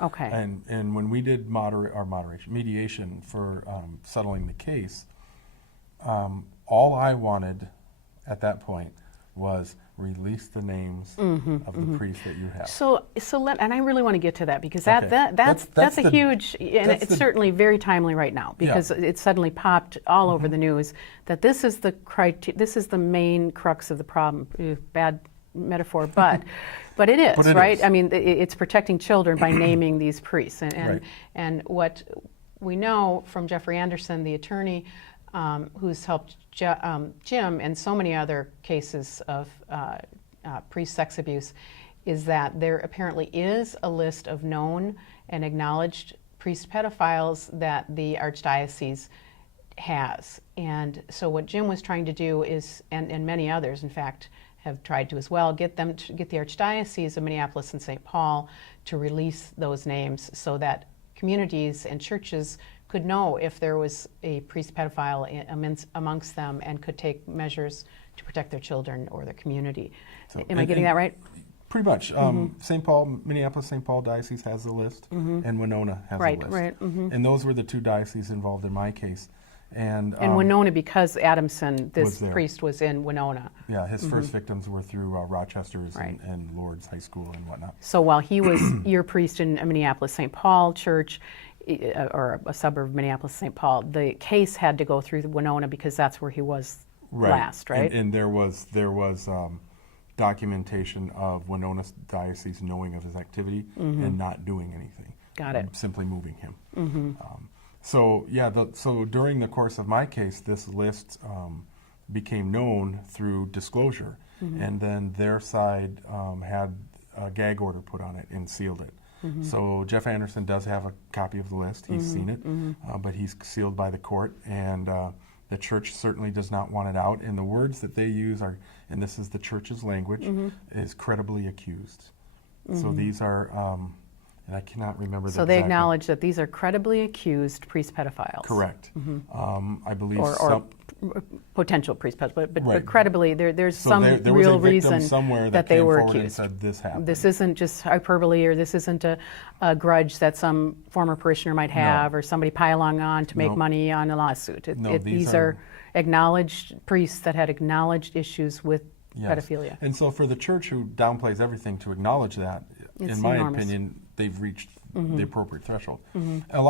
Okay. And when we did mediation for settling the case, all I wanted at that point was release the names of the priests that you have. And I really want to get to that because Okay. that's a huge, and it's certainly very timely right now because it suddenly popped all over the news that this is the main crux of the problem. Bad metaphor, but it is, But it right? is. I mean, it's protecting children by naming these priests, Right. and what we know from Jeffrey Anderson, the attorney, who's helped Jim and so many other cases of priest sex abuse, is that there apparently is a list of known and acknowledged priest pedophiles that the Archdiocese has. And so what Jim was trying to do is, and many others, in fact, have tried to as well, get the Archdiocese of Minneapolis and St. Paul to release those names so that communities and churches could know if there was a priest pedophile amongst them and could take measures to protect their children or their community. Am I getting that right? Pretty much. St. Paul, Minneapolis St. Paul Diocese has a list, and Winona has a list. Right. And those were the two dioceses involved in my case. And Winona, because Adamson, this was priest, was in Winona. Yeah, his first victims were through Rochester's and Lourdes High School and whatnot. So while he was your priest in a Minneapolis St. Paul church, or a suburb of Minneapolis St. Paul, the case had to go through Winona because that's where he was last, right? And there was documentation of Winona's diocese knowing of his activity and not doing anything. Got it. Simply moving him. So during the course of my case, this list became known through disclosure, and then their side had a gag order put on it and sealed it. So Jeff Anderson does have a copy of the list. He's seen it, but he's sealed by the court, and the church certainly does not want it out. And the words that they use are, and this is the church's language, is credibly accused. So these are, and I cannot remember the So they acknowledge that these are credibly accused priest pedophiles. Correct. I believe or potential priest pedophiles, but Right. credibly, there's So some there real was a victim reason somewhere that they came were forward accused. and said this happened. This isn't just hyperbole, or this isn't a grudge that some former parishioner might have, or somebody piling on to make money on a lawsuit. These are acknowledged priests that had acknowledged issues with pedophilia. And so for the church who downplays everything to acknowledge that, It's in my enormous. opinion, they've reached the appropriate threshold. A lot